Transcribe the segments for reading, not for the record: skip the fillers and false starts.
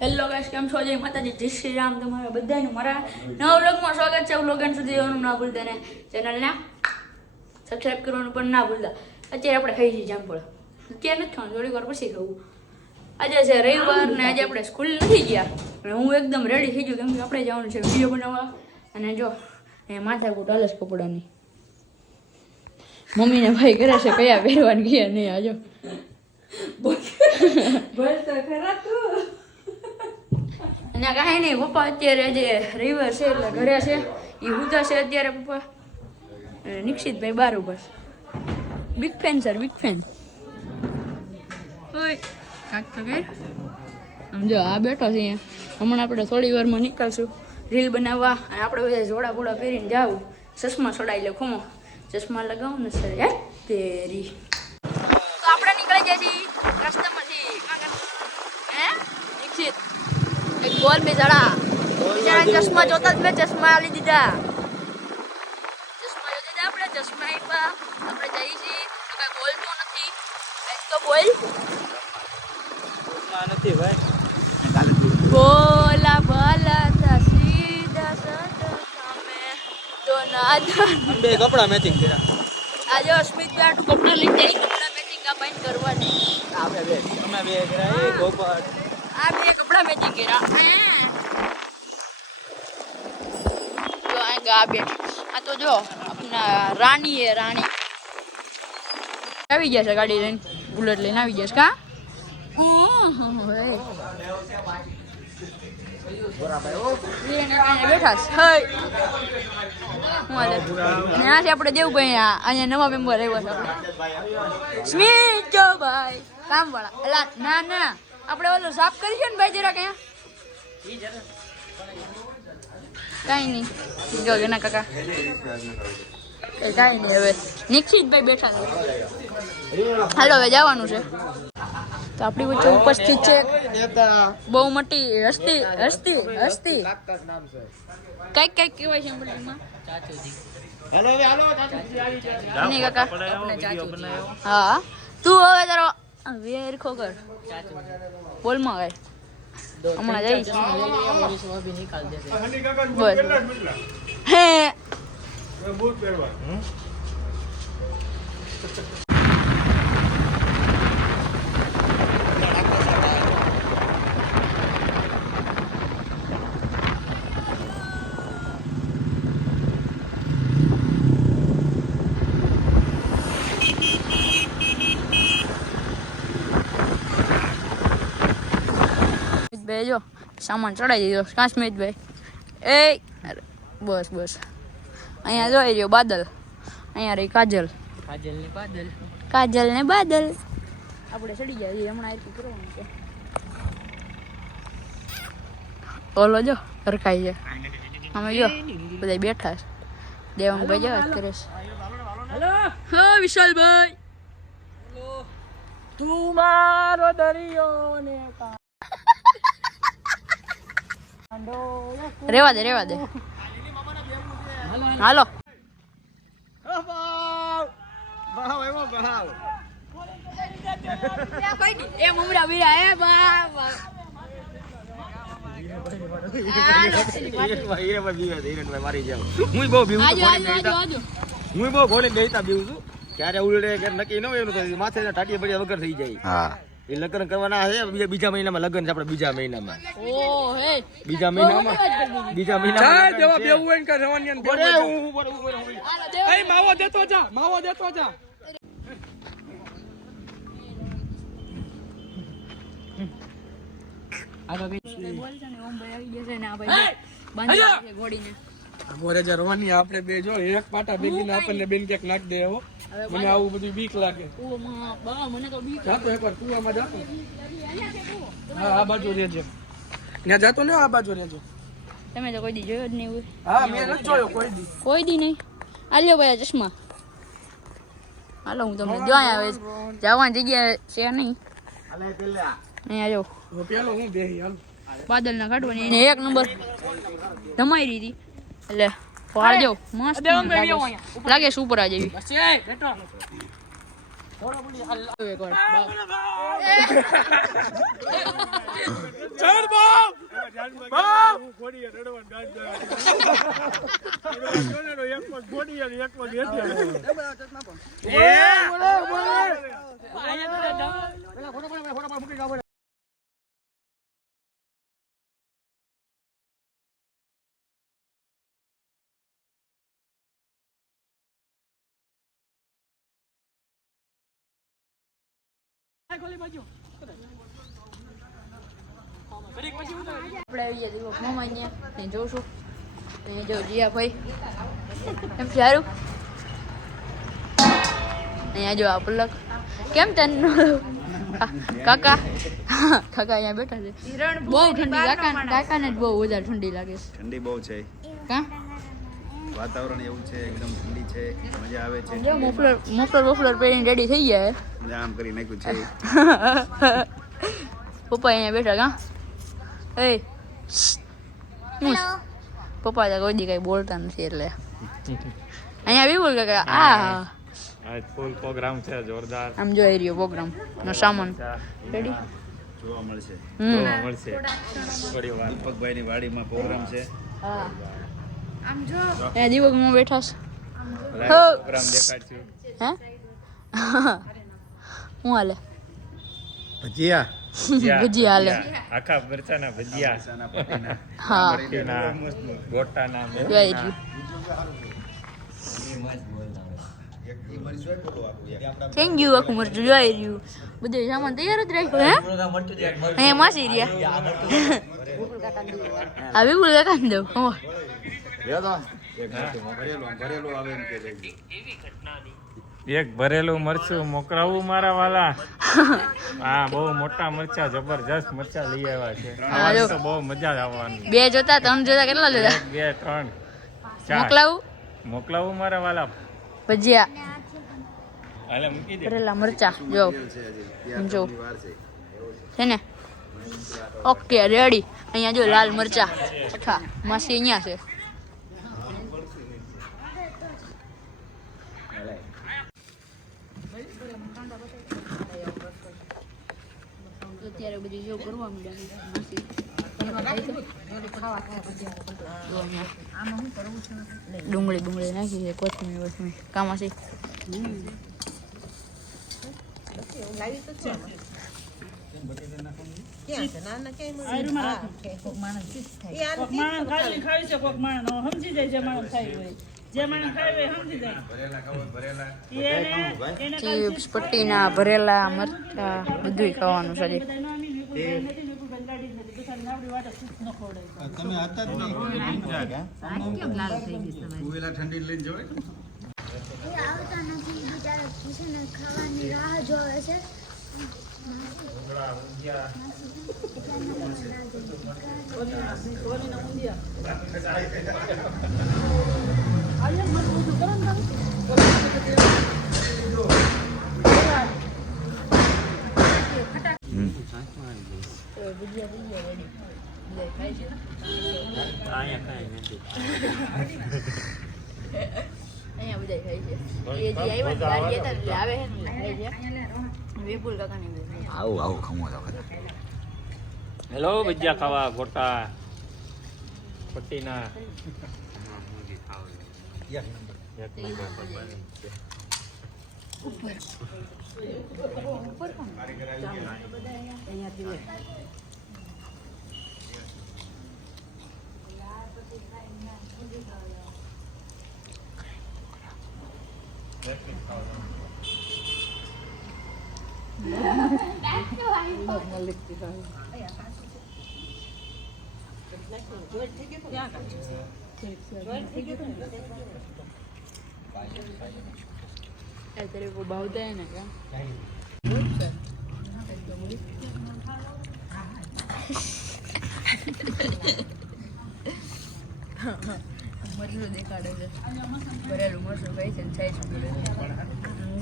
Hello guys, કેમ છો? જય માતાજી, જય શ્રી રામ. તમારા બધાનું મારા નવા વ્લોગમાં સ્વાગત છે. વ્લોગન સુધી જવાનું ના ભૂલતા ને ચેનલને સબસ્ક્રાઇબ કરવાનું પણ ના ભૂલતા. અત્યારે આપણે ખાઈ છીએ જામફળ. અત્યારે નથી ખાવાનું, થોડી વાર પછી ખાવું. આજે છે રવિવાર ને આજે આપણે સ્કૂલ નથી ગયા અને હું એકદમ રેડી થઈ ગયો કેમ કે આપણે જવાનું છે વિડીયો બનાવવા. અને જો એ માથાકૂટ હાલે છે કપડાની. મમ્મીને ભાઈ કરે છે કયા પહેરવાની ગયા નહીં. આજો બોલ તો ખરા તું. અને કાંઈ નહીં, પપ્પા અત્યારે જે રવિવાર છે એટલે ઘરે છે. એ હુતા છે અત્યારે પપ્પા. નિક્ષિતભાઈ બાર ઉપર. Big fan sir, big fan. ઓય કાંક તો કઈ સમજો આ બેઠો છે અહીંયા. હમણાં આપણે થોડી વારમાં નીકળશું રીલ બનાવવા. અને આપણે બધા જોડા બોડા પહેરીને જાવું. ચશ્મા છોડાવી લે ખુમો. ચશ્મા લગાવું ને સર યાર તેરી. તો આપણે નીકળી જાય છીએ રસ્તામાંથી. હે નિક્ષિત એક બોલ में जड़ा बेचारा चश्मा જોતા જ મેં ચશ્મા આલી દીધા. ચશ્મા જોઈ દીધા આપણે. ચશ્મા આપ્યા. આપણે જઈએ છીએ તો કઈ બોલતો નથી. કઈ તો બોલ. નથી ભાઈ. બોલા ભલા થા સીધા સદા સામે તો નાદા. બે કપડા મેચિંગ કર્યા. આજે અસ્મિત બે આટલું કપડા લઈને જઈ કપડા મેચિંગ આ બાઈન કરવાની. આપણે બે અમે બે કર્યા. એ ગોપાલ આ બે કપડા મેચિંગ કર્યા. જો આ ગા બે આ તો જો આપના રાણી હે રાણી. આવી ગયા છે ગાડી લઈને, બુલેટ લઈને આવી ગયા છે. કા બેઠા છે આપણે દેવું અહીંયા નવા મેમ્બર આવ્યો છે આપણે સ્મિત જો ભાઈ કામ વાળા. એલા ના ના આપણે ઓલું સાફ કરી છે ને ભાઈ જરા ક્યાં કઈ નહીં. જો એના કાકા કઈ નહીં. હવે નિક્ષિતભાઈ બેઠા છે. હાલો હવે જવાનું છે. તો આપણી વચ્ચે ઉપસ્થિત છે બહુ મોટી હસ્તી હસ્તી હસ્તી. કઈક કઈક કહેવાય છે એમાં. નહીં કાકા. હા તું હવે તારો વેર ખોકર બોલમાં ગઈ હમણાં જઈશ. બસ હે ભાઈ જો સામાન ચડાવી દીધો. કાશ્મીરભાઈ એ બસ બસ. અહીંયા જોઈ રહ્યો બાદલ. અહીંયા રહી કાજલ. કાજલ ને બાદલ. આપણે ચડી જાય હમણાં એટલું કરવાનું છે. ઓલો જો હરખાઈ છે. અમે જો બધા બેઠા છે. દેવાંગભાઈ જો વાત કરે છે. હા વિશાલભાઈ. તું મારો દરિયો ને રેવા દે રેવા દે. હાલો એ મમરા બીરા એ મારી જાવ. હું બહુ બીવું બેતા બીવું છું. ક્યારે ઉલડે કે નક્કી ન હોય એનું માથે ટાટીએ પડ્યા વગર થઈ જાય. હા એ લગ્ન કરવાના છે બીજા મહિનામાં. લગ્ન છે આપણે બીજા મહિનામાં. બીજા મહિનામાં જવા બેવું હોય કે રવાનિયન માવો દેતો જા. માવો દેતો જા. આપણે બે જો એક પાટા ભેગીને આપણને બેન ક્યાંક નાખ દે. એવો મને આવું બધું બીક લાગે. મને તો બીક જાતો એકવાર કુવામાં જાતો. હા આ બાજુ રહેજો. ત્યાં જાતો ને આ બાજુ રહેજો. તમે તો કોઈ દી જોયો જ નહીં હોય. હા મેં નથી જોયો કોઈ દી નહીં. આલ્યો ભાઈ ચશ્મા. હાલો હું તમને ત્યાં આવે જવાની જગ્યા છે નહીં. અહીંયા જો પેલો હું બેહી હાલ બાદલ ના કાઢવાની એને એક નંબર ધમાઈ દીધી એટલે પાડજો મસ્ત લાગે સુપર આ જેવી. ચડ બા આપણે આવી ગયા દીવો મામા અહીંયા જોઉં છું અહીંયા જો જીયા ભાઈ એમ સારું અહીંયા જો આ પલક કેમ તન કાકા અહીંયા બેઠા છે બહુ ઠંડી કાકાને જ બહુ વધારે ઠંડી લાગે છે ઠંડી બહુ છે કા વાતાવરણ એવું છે એકદમ ઠંડી છે મજા આવે છે જો મફલર પહેરીને રેડી થઈ ગયા આમ કરી નાખ્યું છે પપ્પા અહીંયા બેઠા કા એ પપ્પા તો કોઈ દી કઈ બોલતા નથી એટલે અહીંયા બી બોલ કાકા આજ ફૂલ પ્રોગ્રામ છે જોરદાર આમ જોઈ રહ્યો પ્રોગ્રામ નો સામાન રેડી જોવા મળશે જોવા મળશે થોડી વાર દીપકભાઈની વાડીમાં પ્રોગ્રામ છે હા અહીંયા દીવકમાં બેઠા છે પ્રોગ્રામ દેખાડશું હે હું હાલે ભજીયા ભજીયા હાલે આખા મરચાના ભજીયા હા ના ગોટાના જોઈ રહ્યું થેન્ક યુ આખું મરચું જોઈ રહ્યું બધું સામાન તૈયાર જ રાખ્યો હે અહીંયા માસી રહ્યા હા વિપુલ કાકા ને દઉં એક ભરેલું મરચું મોકલાવું મારા વાલા હા બહુ મોટા મરચા જબરજસ્ત મરચા લઈ આવ્યા છે ખાવાની તો બહુ મજા જ આવવાની 2 જોતા 3 જોતા કેટલા જોતા 1 2 3 મોકલાવું મારા વાલા ભજીયા હાલે મૂકી દે ભરેલા મરચા જો છે ને ઓકે રેડી અહીંયા જો લાલ મરચા અચ્છા માસી અહીંયા છે અત્યારે બધી જો કરવા માંડ્યા માસી ડુંગળી નાખી છે કોથમીર કામાસી ચિપ્સ પટ્ટીના ભરેલા મરચા બધું ખાવાનું છે ઠંડી લઈને જોઈ આવતા નથી બિચારા ખુશીને ખાવાની રાહ જોવે છે અહીંયા બધા ખાય છે એ જે આવ્યા બહાર ગયા હતા આવે છે ને ખાય છે વિપુલ કાકાની આવું ખમો હેલો ભજીયા ખાવા ગોટા પટ્ટીના तेरे को बहुत है ना क्या મરચું દેખાડે છે ભરેલું મરચું ખાય છે થાય છે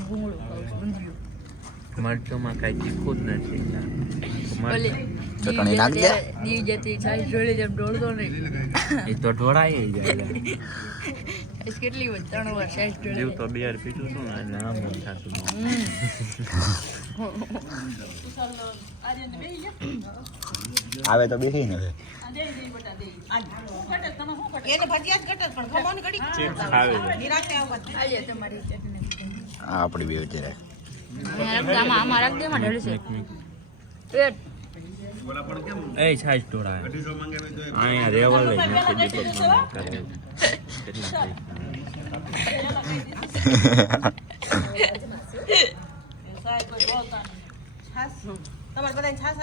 ભૂંગળું ખાવું છું ઊંધિયું મરચુંમાં કઈ તીખું જ નથી ચટણી નાખ દે દી જતી છાશ જોડે જેમ ઢોળતો નહીં એ તો ઢોળાઈ જાય આઈસ કેટલી હોય 3 વાર સાઈઝ જીવ તો બિયર પીતું હતું ને એટલે આમ એમ થતું આવે તો બેસી ને ચિપ્સ ખાવે આપણી બે વચ્ચે રાખ આમાં રાખ દે માં ઢળશે પેટ એ છાશ ઢોળા અહીંયા રેવલ જ નથી દીપક મને કરે કેટલા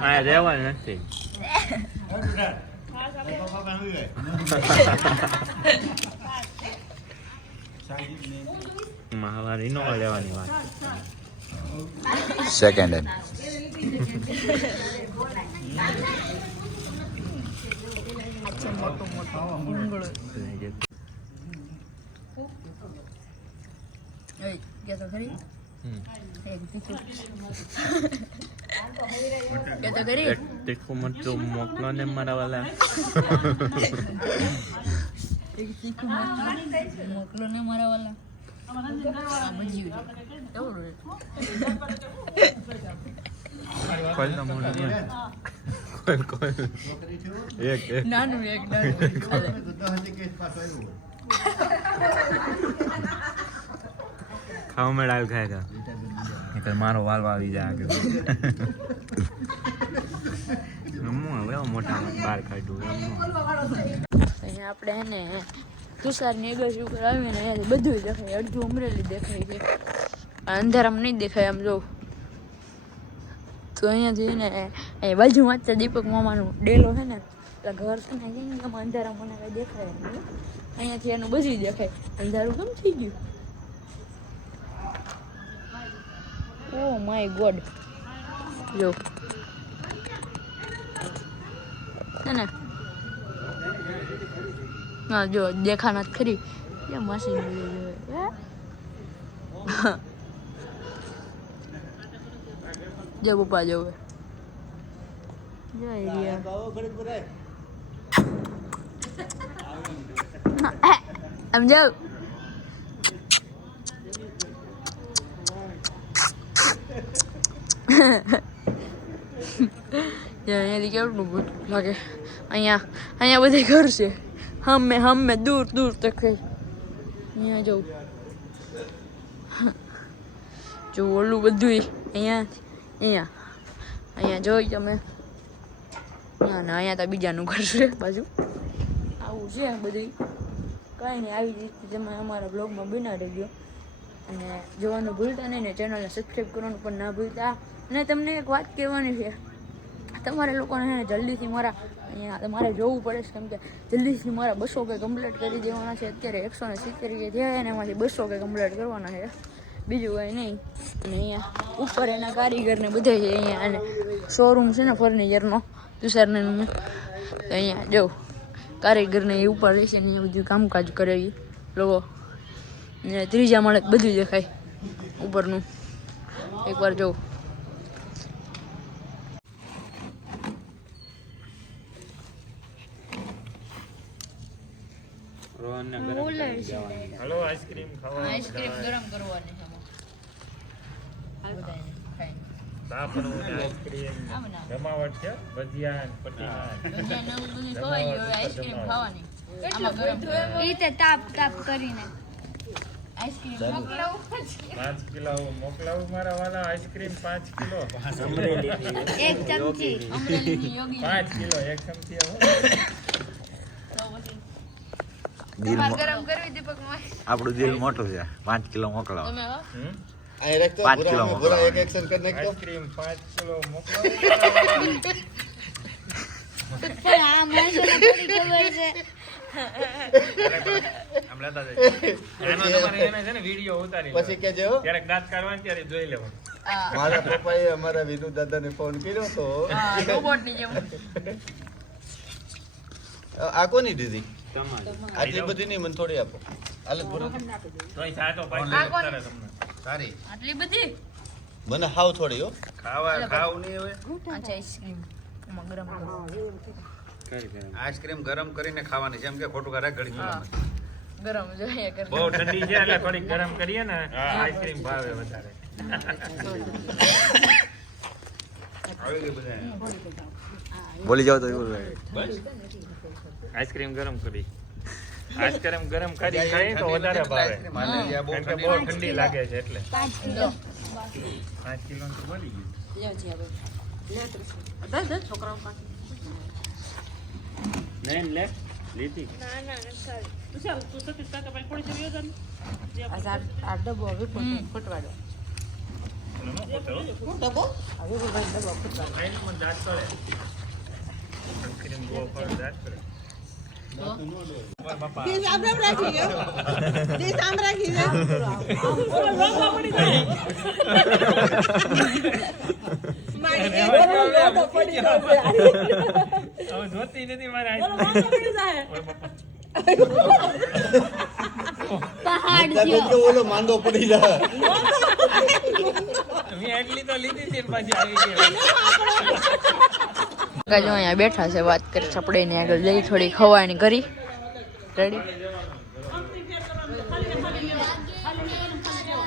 અહીંયા રેવલ નથી મારા ઇનોવા લેવાની વાત સેકન્ડ કે તો ખરી એક તીખું કે તો ખરી એક તીખું મરચું મોકલો ને મારા વાલા એક તીખું મરચું મોકલો ને મારા વાલા આ ભજીયું કેવું રે કોલ ના મોઢું કોલ એક નાનું ખાવ મેળાવ ખાય કા મારો વાલ આવી જાય આગળ રમવું હવે મોટા બહાર કાઢું અહીંયા આપણે એને તુષારની એગસ ઉપર આવીને અહીંયાથી બધું દેખાય અડધું અમરેલી દેખાય છે અંધારામાં નહીં દેખાય આમ જો તો અહીંયાથી એને અહીં બાજુમાં જ દીપક મામાનું ડેલો છે ને એટલે ઘર છે ને એમાં અંધારામાં મને કંઈ દેખાય નહીં અહીંયાથી એનું બધું દેખાય અંધારું કેમ થઈ ગયું ઓ માય ગોડ જો છે ને હા જો દેખાના જ ખરી એ મશીન જો પપ્પા જોવે જય આમ જાવ અહીંયાથી કેવડું ભૂત લાગે અહીંયા બધે ઘર છે હમે દૂર દૂર તક અહીંયા જવું જો ઓલું બધું અહીંયા જોઈ તમે ના અહીંયા તો બીજાનું ઘર છે બાજુ આવું છે બધું કાંઈ નહીં આવી રીતે તમે અમારા બ્લોગમાં બનાવી ગયો અને જોવાનું ભૂલતા નહીં ને ચેનલને સબસ્ક્રાઈબ કરવાનું પણ ના ભૂલતા અને તમને એક વાત કહેવાની છે તમારે લોકોને છે ને જલ્દીથી મારા અહીંયા તમારે જોવું પડે છે કેમ કે જલ્દીથી મારા 200 કે કમ્પ્લીટ કરી દેવાના છે અત્યારે 170 કે થયા અને એમાંથી 200 કે કમ્પ્લીટ કરવાના છે બીજું કંઈ નહીં અને અહીંયા ઉપર એના કારીગરને બધા છે અહીંયા અને શોરૂમ છે ને ફર્નિચરનો તુષારને અહીંયા જો કારીગરને એ ઉપર રહેશે ને અહીંયા બધું કામકાજ કરે એ લોકો ને ત્રીજા માળે બધું દેખાય ઉપરનું એકવાર જોઉં હલો આઈસ્ક્રીમ ખાવા આઈસ્ક્રીમ ગરમ કરવાની છે આઈસ્ક્રીમ જમાવટ છે ભજીયા પટીના આઈસ્ક્રીમ ખાવાની આમાં ગરમ એ રીતે તાપ કરીને આઈસ્ક્રીમ મોકલાવું 5 કિલો મોકલાવું મારા વાલા આઈસ્ક્રીમ 5 કિલો એક ચમચી અમરેલીની યોગી 5 કિલો એક ચમચી ગરમ કરવી દીપક આપણું દિલ મોટું છે 5 કિલો મોકલાવો તમે હો 5 કિલો મોકલાવો આઈસ્ક્રીમ 5 કિલો મોકલાવું પણ આ માણસોને થોડી ખબર છે આમ લેતા જજો એનો તમારે એને છે ને વિડિયો ઉતારી પછી કેજો ત્યારે દાંત કાઢવાનું ત્યારે જોઈ લેવાનું મારા પપ્પાએ અમારા વિનુ દાદાને ફોન કર્યો તો રોબોટ ની જેમ આ કોની દીદી તમારે આટલી બધી નહીં મને થોડી આપો હાલ પૂરો તોય સાટો પાઈ ઉતારે તમને સારી આટલી બધી મને હાવ થોડી હો. ખાવું નહીં હવે અચ્છા આઈસ્ક્રીમ એમાં ગરમ કરો આઈસ્ક્રીમ ગરમ કરીને ખાવાની છે એમ કે ખોટું કરે ઘડી ગરમ જોઈએ કર બહુ ઠંડી છે એટલે થોડીક ગરમ કરીએ ને આઈસ્ક્રીમ ભાવે વધારે આવી ગઈ બધા બોલી જાવ તો એવું આઈસ્ક્રીમ ગરમ કરી આઈસ્ક્રીમ ગરમ કરી ખાઈએ તો વધારે ભાવે કારણ કે બહુ ઠંડી લાગે છે એટલે 5 કિલો તો મળી ગયું નહીં લે લીધી આ ડબ્બો હવે ફૂટવાડો આઈસ્ક્રીમ બહુ દાંત કરે જોતી નથી મારે ઓલો માંદો પડી જાય મેં એટલી તો લીધી હતી પાછી આવી ગઈ જો અહીંયા બેઠા છે વાત કરી સપડે ને આગળ જઈ થોડી ખવાની કરી રેડી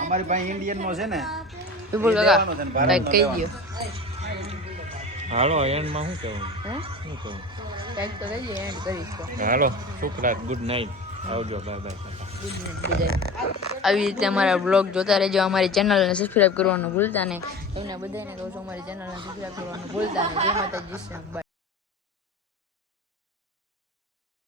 અમારી ભાઈ ઇન્ડિયન નો છે ને વિપુલ કાકા કંઈક કહી દો હાલો એન્ડમાં શું કહેવું શું કહું કંઈક તો કહી દો એન્ડ કરીશ તો હાલો શુક્રાત ગુડ નાઇટ આવજો બાય બાય આવી રીતે અમારા બ્લોગ જોતા રહેજો અમારી ચેનલને સબસ્ક્રાઈબ કરવાનું ભૂલતા નહીં એમને બધાને કહું છું અમારી ચેનલને સબસ્ક્રાઈબ કરવાનું ભૂલતા નહીં જય માતાજી બાય